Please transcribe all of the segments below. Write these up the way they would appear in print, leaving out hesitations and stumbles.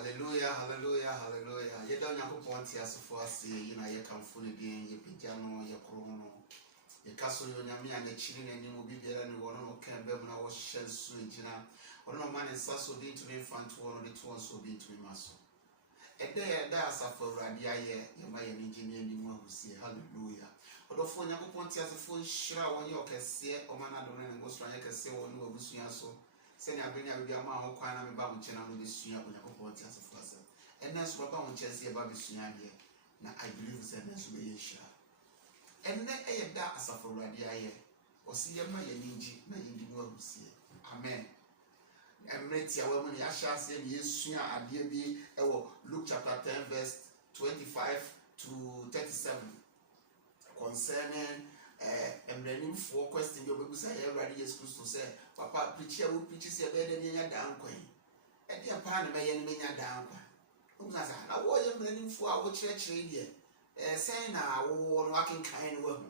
Hallelujah, hallelujah, hallelujah. You don't have to point your so you know, you can fully be in your pijama, your chrono. The castle, your yammy and the children, and you will be there and you want to come back when I was shed switchina. Or no man is so be to the front one of the two ones will be to him also. A day that's a for Radia, you may an engineer anyone who say hallelujah. Or the phone, you point as a phone shower when you can see, or man, I don't know, and go strong, you can say, or no, so. Send I bring a man who can't be bound to channel with this sooner when I go to as a first. And that's what I want to say about this sooner here. Now I believe it's a nice way, sure. And then a dark as a for Radia, or see a man in Inji, my Indian will see. Amen. And make your woman, I shall say, yes, sooner I dear be, Luke chapter 10, verse 25 to 37. Concerning and then for question your baby say everybody is supposed to say papa preacher will preach your bed and you're down queen and your partner may enemy down I was running for our church radio saying I was walking kind of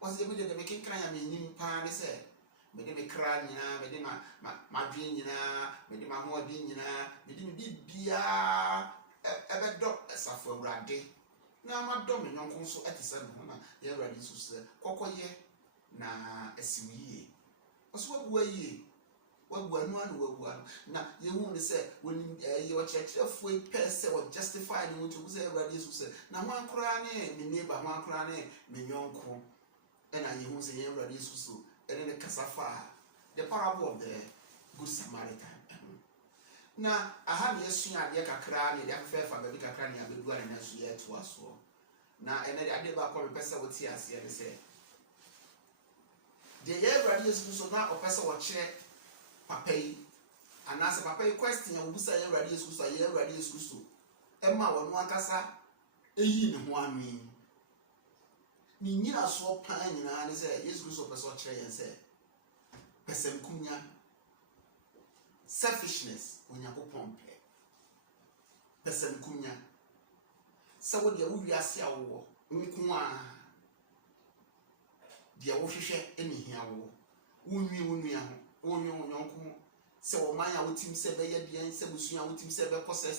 was the middle of making kind of meaning pan said made me cry made my dream made my more being made me be ever dog as a for a day. Now my dominant uncle so at the sun, you're ready to say, Coco ye, na a simi. What's what were ye? What one one? Now you won't say when your church of way person or justifying you to say ready to say, now one crying, me neighbor, one crying, me uncle, and I won't say ready to so, and then the Casafa, the parable of the Good Samaritan. Now, I have a sooner idea cranny, the affair for the cranny, and the dwelling as yet to us. Now, and I did about a person with tears here to say. The year radius so now a person will check Papay, and answer Papay question, and we say radius who's a year radius who's so. Emma, one cassa, a yin one mean. Nina saw pine and I say, yes, who's a person chair and say, Pesem Kunya. Selfishness when you go pompe. Person kunya. So what you will see our war. Unkwa. Dear Woshe anyhow. Unya. So my out team said, Bayan said, Musia would team said, because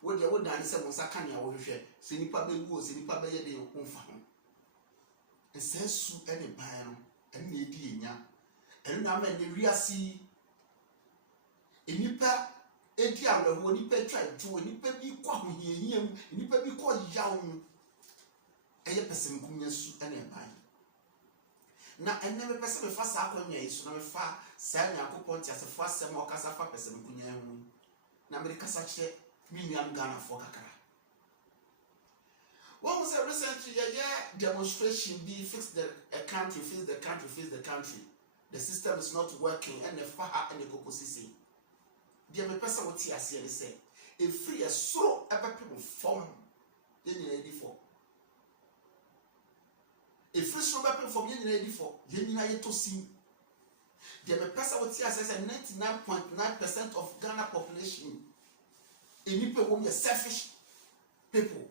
what you would dance was a canny or share. Sinipa was in Pabaya de Unfam. And says Sue any pine and Nidia. And now the real sea. Nipa edi awo nipa twa jo nipa bi kwa hohiahia nipa bi kwa yaw eye person kunya su ene ban na enne me person me fa sa akwanya isu na me fa sa yakopon ti asefo asem o kasa fa person kunya hu na me kasa kire mi nuam Ghana fo kakara one was a recently demonstration be fix the country fix the country the system is not working and the fa and the kokosisi. Dear my person will tear see and say, a free a so ever people form then you ready for. A free so people from you ready for, then you to see. Dear my person will tear says 99.9% of Ghana population. In people who are selfish people.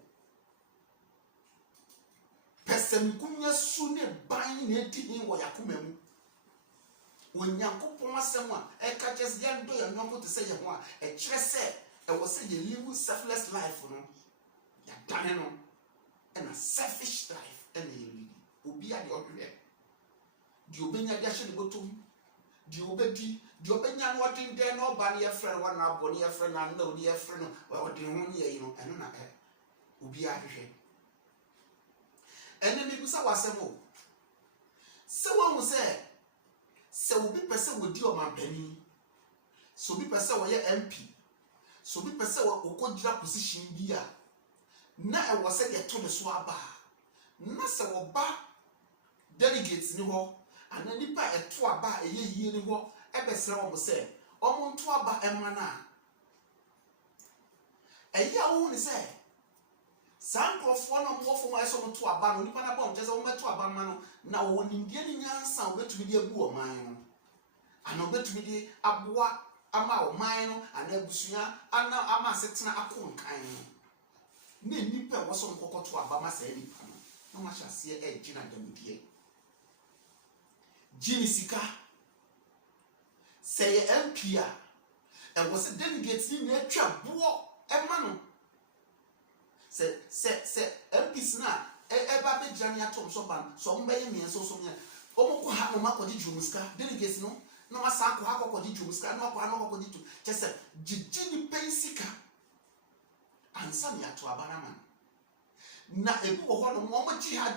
Person kunya sune buying anything or yakumemu. When Yankopon someone, a catches young boy and not to say one, a tresse, I was saying you live selfless life, you done and a selfish life, and you will be at the other end. Do you bring a dash in the bottom? Do you obey? Do you obey what in there? No, bunny a friend, one up, bonny a friend, and no dear friend, or what do you want here, and not will be at the end. And then maybe so was a move. Someone will say, so be person with your man penny. So be person with your MP. So be person with go drop position here. Na I was said to the swaba. Na se wo ba delegates ni ho. Ana nipa eto aba eye ni ho. Ebesra wo say, omo nto aba emana. Eya wo ni say, sankrofo no mo fo ma so mo to aba no nipa na ba mo chese wo meto aba ma no na wo nimdie ni nyansa wo betumi di agu o man no ana betumi di aboa ama o man no ana abusua ana ama setena akonkan no na nipa wo so nkokọ to aba ma sa nipa no na ma hyase e gina damudie Jimmy Sika say MP a e wo se delegate ni na atwa bo e se MPs na eba be gyina ne atom so ban so mo be ye mien so me omo ko ha no makodi jumuska delegates no na masa ko ha kokodi jumuska na ko ha no kokodi tu chese gigi ni pensika ansa ne ato abana man na ebu wo ho no mo chi ha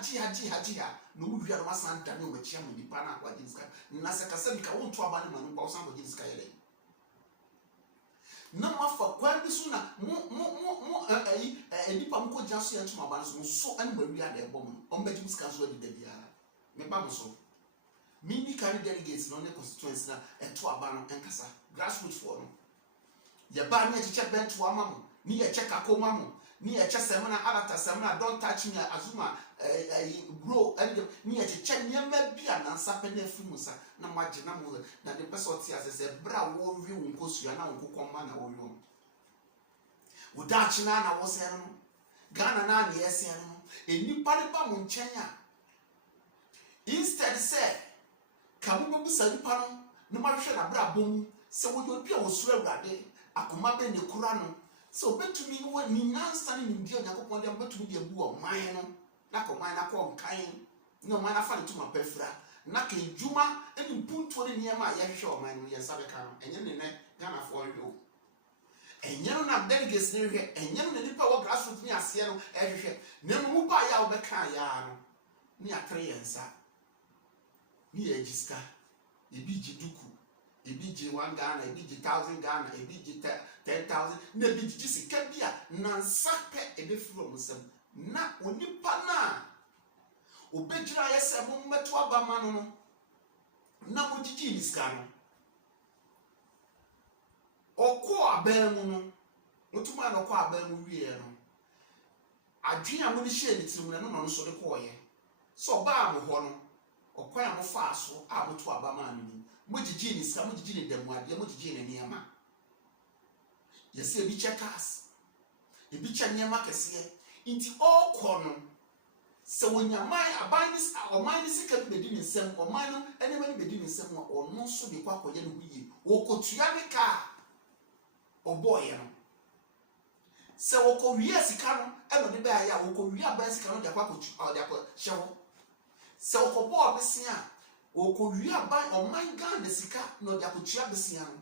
no mu wia no masa nda ne o ma chia mo nipa na kwa jumuska na se kasa bi ka wo to abana man ba wo san ko jumuska yele na mafa kwan bi so na nipa mo ko gya so yɛ to abana so ani ba wia da ebo mo o mba jumuska so adi da bia me ba mo so mini carry delegates no ne constituency na eto abana enkasa grassroots for no ye ba ne check bent wa mamo ni ye check akoma mo ni ye check semina alata semina don't touch me azuma bro and ni ye check nyema bia na nsape na afi musa na magye na mo na de person ti asese bra wo wi wo nkosua na wo kokoma na wo yo wo da chi na wo se no Ghana na ne yesi no enipa ne ba mo nchen a instead say kamu bu sa nipa no no ma hwe na bra bom se wo yo bia wo sura awurade akoma be ne kura no so betumi wo ni nansa ni ndia Yakobon de betumi de bu o man no na ko man na ko nkan no man na fa ne tuma pafra na ka edwuma eni punto ne niam a ye hwe o man no ye sabe ka no enye ne Ghana for yo enye no na delegates ne hwe enye no nipa wo grassroots ni ase no hwe na mu ba ya wo be ka ya no ni atre yensa ni ejiska ebi jiduku ebi ji 1 Ghana ebi ji 1000 Ghana ebi ji 10,000 na ebi ji sika bia na nsape ebe furo musem na onipa na obegira yese mo meto abama no na mo jiji ni sika no okọ abamu no otuma na okọ abamu wie no adwen a mo ni hye ni tirim na no so de koye so ba mo ho no okwan mo fa so a mo to abama no mo jiji ni sika mo jiji ni demu ade mo jiji ni niama yesi ebi checkers ebi chanyama kese inti okọ no se wonyaman abanis omanis ka be di ni nsem omanu ene mani be di ni nsem ono so de kwa akoye no huye okotua ne ka oboye no se woko wie sika no eno de ba ya woko wie aban sika no de kwa akotua de akọ hyewo se woko bo obesia woko wie aban oman Ghana sika no de akotua besia no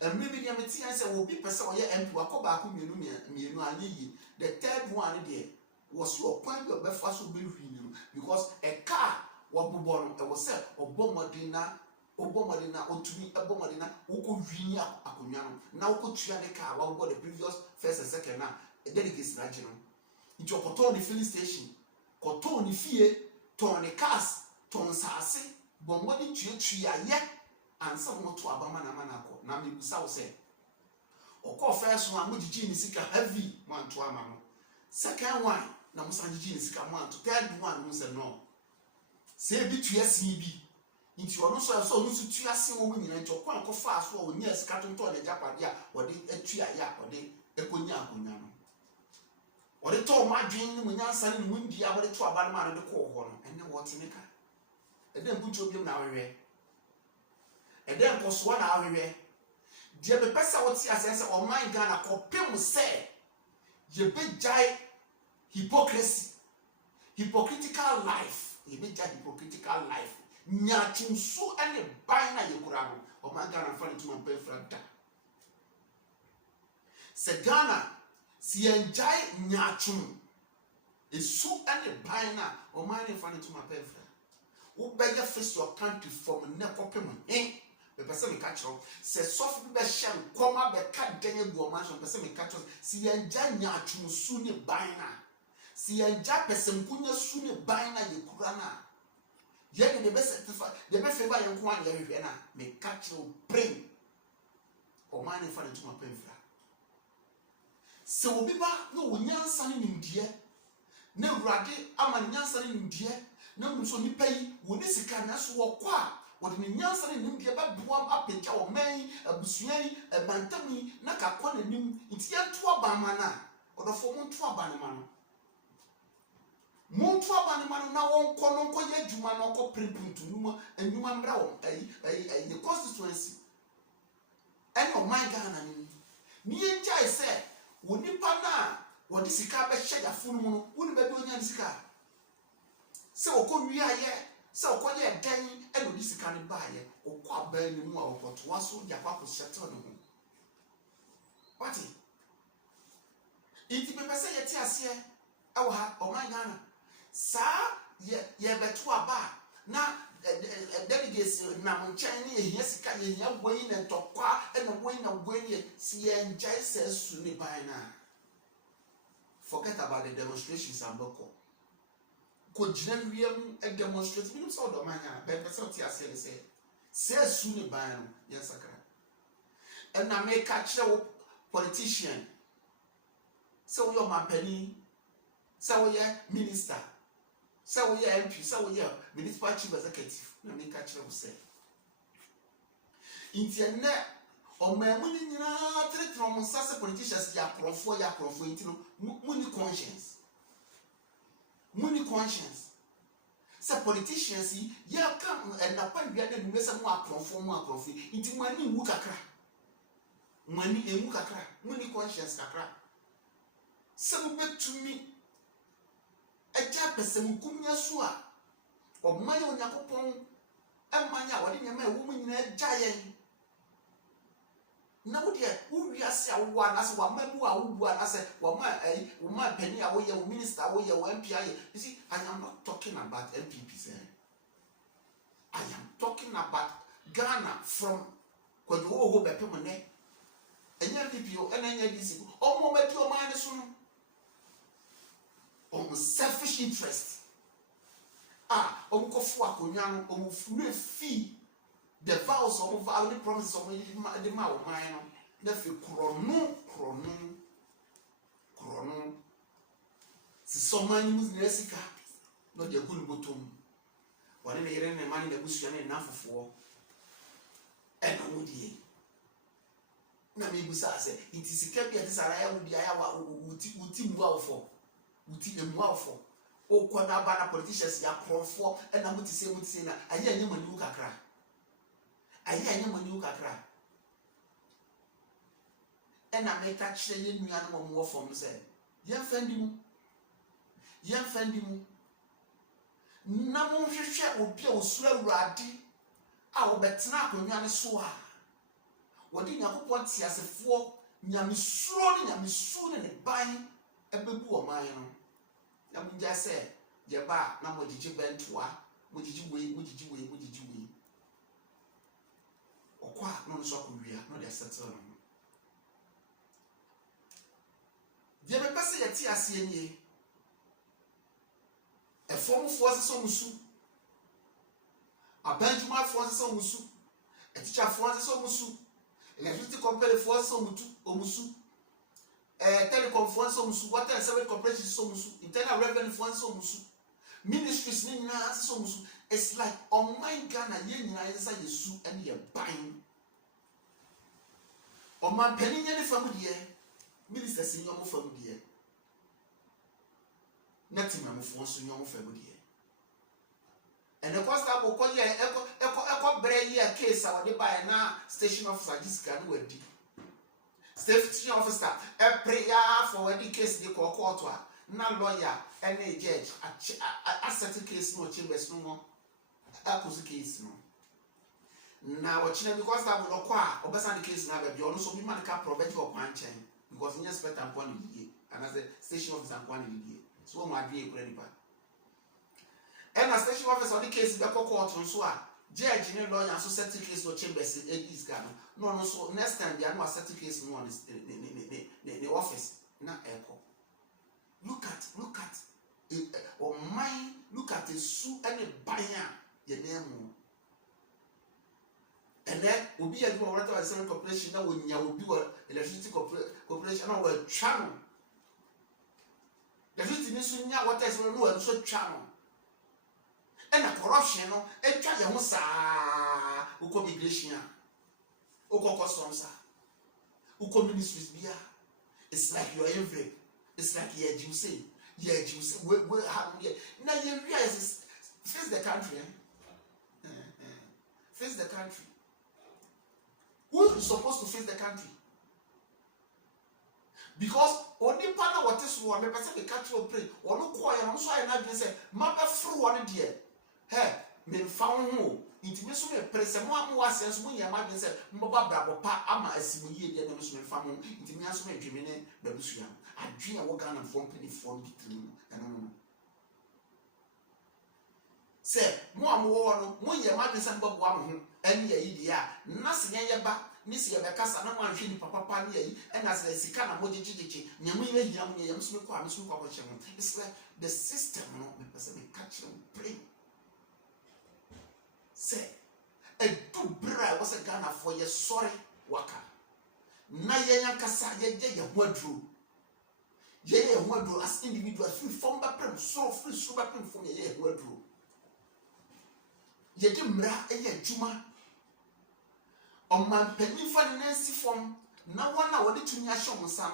emmebi dia meti an se wo bi pese wo ye MP wakoba ko mienu anyi the third one there was your point of befa so be hwini because a car wabobo no e wo se obomodina otumi ebomodina woko hwini akonwa no na woko tua de car wabobo the previous first and second na delegates na gye no nti okoto ni filling station koto ni fie ton ni cars ton sase bomodi tuatua ye ansa mo to abama na manako na mebusa wo se okọ first one mo jiji ni sika heavy man to ama no second one na mo san jiji ni sika man to third one mo se no se bi tua sin bi nti ono so no so tua sin wo nyina nti okọ akọ fa so wo nya sika tonto na japade a wo de atua ya wo de ekonya akonya no wo de to ma dwen ni mo nyansa ni mo ndia wo de to abana ma de ko ho no ene wo tinika ede mbucho bi na wewe ede nkoso na wewe die be pesa wo ti asese o man Ghana ko pem se ye bejai hypocritical life ye bejai hypocritical life nya chimsu ene ban na ye kura no o man Ghana fa ntuma pefra da se Ghana si enjai nya chum esu ene ban na o man fa ntuma pefra wo bege face your country from ne kopem the person me catch up se soft be share koma be ka denye go man so person me catch up si enja nya atwusu ne ban na si enja person kunya su ne ban na ye kura na ye de be certify de be favor ye nko an ye hwe na me catch up bring o man fa ne tuma pemfra se obi ba no wonyansa ne nimdie na urade ama nyansa ne nimdie na mso nipa yi woni sika na so wo kwa wodi ni nyansa ne nimdie ba boam apegya wo man abusuan bantami na kakwa na nim nti yanto abama na odofo mo nto abane ma no mo nto abane ma no na won kɔ no nkɔ ye adwuma no kɔ preprintu numa anwuma mbra wo the constituency and o man Ghana ni enjai say woni pa na What is the car by shed a full moon? Wouldn't be doing any car. So, we are here. So, when you're dying, and this can buy it, or quite burning more, but once your papa shut on you. What? If you say a tears here, I will have oh my Ghana. Sir, ye bet to a bar. Now, delegates, now, Chinese, yes, can you have win and talk and a win of winning, see, and Jay says to me by now. Forget about the demonstrations and Boko. Could General a demonstration? You saw the man, but say soon by yes, and I may catch a politician. So you're my penny, so you're minister, so you're MP, so you're municipal chief executive. Let me catch up say. Internet or my money, you know, from such politicians, ya profo, money conscience. Money conscience. So politicians, ya come and upon the other, you may some more profit. Into money, mukakra. Money, a mukakra. Money conscience, kakra. Some bet to me a chaperson kumya sua or my own yakopon and my what in a woman in a giant. Now, dear, who we are saying one as one man who are one as my penny away your minister away your MPI. You see, I am not talking about MPPs. I am talking about Ghana from when you go back to Money and MPP and NDC. Oh, moment your mind is soon. On selfish interest. Uncle Fuakunyang, fee the vows of our promises of the Mao mine, the chrono. So many was Nessica, not your good bottom. What in the money the bush enough for and a woody. Namibusa said, it is a capital desire would be our would well for. O Quanabana politicians ya for and I'm to say, I hear you when you cry. I hear you when you cry. And I may catch the young animal more from say, Yan Fendi, Namon share will be a slow ratty. I will bet snap on Yan Sua. What did you want as a four? Yami soon and buying a baby of mine. I mean, just say, Yaba, now what did you bend to? What did you wait? Or quite no so could we are not a settle. The other person at TRCNA a form of forces on Musu, a Benjamin forces on Musu, a teacher forces on Musu, electricity company forces on Musu. Telecom funds on Musu, water and several corporations on Musu, internal revenue funds on Musu, ministries in Musu. It's like on my Ghana, yen is a su and you're buying. On my penny, any family, ministers in your family. Nothing, my phones in your family. And the cost of Echo Bray case, I would buy now station officer, this can do it. Safety officer, a prayer for any case they call court, no lawyer, any judge, a certain case, no chambers, no more, a case, no. Now, watching because I will acquire, or best the case now, but you also be man can provide your punching because in your spec and quantity, and as a station officer and quantity, so my dear, and a station officer on the case, the court, and so on. Judge, you know, so certain case no chambers in East Ghana. No, so next time they are no certain case no one is the office. Not echo. Look at or mine, look at the sue and the buyer, your name. And then will be a water and certain corporation that when you will be electricity corporation or a channel. The electricity is what is no so channel. And a corruption, a try to musa, uko migration, uko customs, uko ministries beer. It's like you are every. It's like you say, we have now you realize face the country. Face the country. Who is supposed to face the country? Because only part na what is one, me person me catch you pray. Or no quiet, I'm so I not say, Mappa through one dear. Hey, me found who. It means me press and one more sense when your mother said, Moba Brabo Pa Ama as we hear the news me family. It means me dreaming, Babusian. I dream a work on a phone penny phone between and say, more, when your mother said Bob one, and ye idea, nothing yaba. Miss Yabacasa, no one feeling Papa, and as a Sikana Moji, Yamu, young Smoke, it's like the system, no, me person catch them, pray. Say, a do bra was a gunner for your sorry waka. Naya Kasa, ye wardrobe. Ye wardrobe as individuals, free from Bapem, so free super from ye wardrobe. Ye dimra a juma. On my penny finance form, no one now wanted to show son.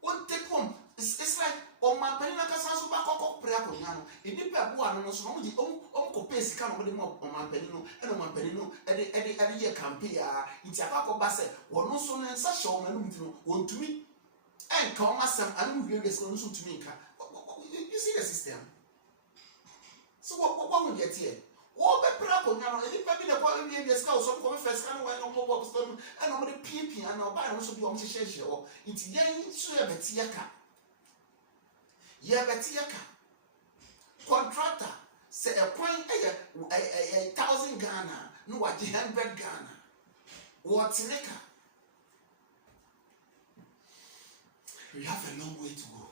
Won't take home. It's like on my penny like a sasu back of prayer. It depends one on some of the uncle pays come with him on my penino and on my penino every year campaign. It's a pack of basse, or no son and such a woman want to me. And come myself and move your solution to me. You see the system. So what will get here? All the prayer, any baby the boy in the scout, some come first, and when no more stone, and on the PP, and I'll buy also be on the share or it's young to a betiaka. Yabetiaka contractor say a coin a 1,000 Ghana, no what 100 Ghana. What's maker? We have a long way to go.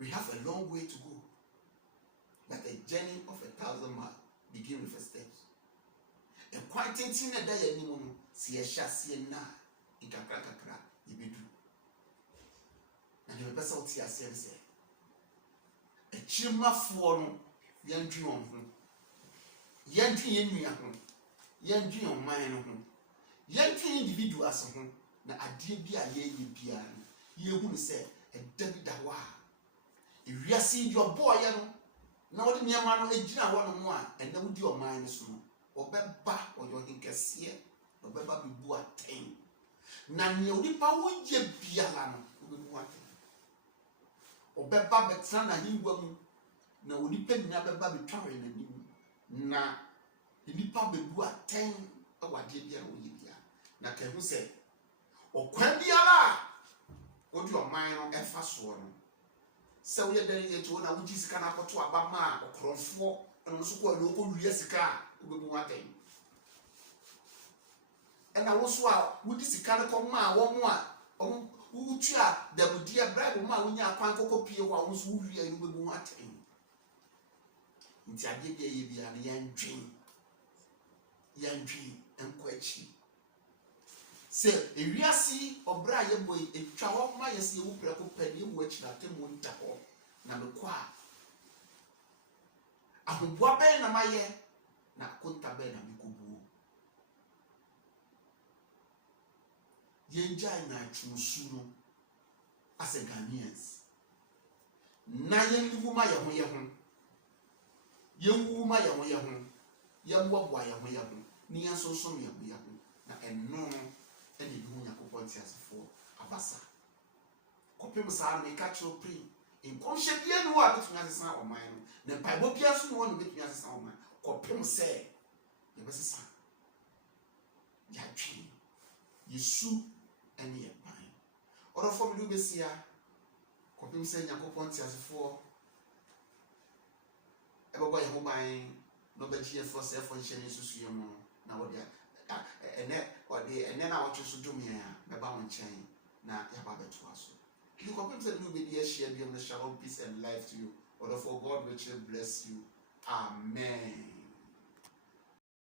We have a long way to go. But the journey of 1,000 miles begins with a steps. And quite in a day anymore, see a chassis na in Kakrakakra, you be do. And the person will see a sense. A chima for young dream on him. Young dream in me at home. Young dream on mine on him. Young dream individuals on him. Now I did be a ye piano. You who say a David Dawa. If you see your boy, you know. Now, what the man is doing one more, and then with your mind soon, or Beba or your Hinkasia, or Beba be boa tame. Nan you the power ye piano, who will want it. Or Beba Betsana, he will no would depend never be trying and na the Nipa be boa tame, or what did you na can who say, or Quendiala, or your mind on a fast one. So we are doing it to one which is can happen to a bama or cromfo and also called local Yesica, who will be one thing. And I was what is the kind of ma one more, who chia, there would dear bride ma when you are quite copy of one who really will be one thing. It's a young dream, and quite cheap. Say, if you see or Brian boy, if Chow Maya see who penny which not a moon tapo, number qua. I will boa ben a maye, na conta ben a mikubu. Yenja na chusuno as a Ghanaians. Nayan Lumaya Hoyahum. Young Wumaya Hoyahum. Young Wabwaya Hoyahum. Nian so some Yahum. And no. And the Dunya Copontias for Abassa. Copim may catch your pre. In conscious, you know what between us is our mind. The Bible Pias won't between us is our mind. Copim say, the best son. Yachi, you sue and ye pine. Or from Lubesia, Copim say Yacopontias for everybody who buying nobody here for self and sharing Susumo. Now, what and then I want you to do me a bound chain. Now, Yababa to us. You compare the new media share the shalom, peace, and life to you. Or for God, which will bless you. Amen.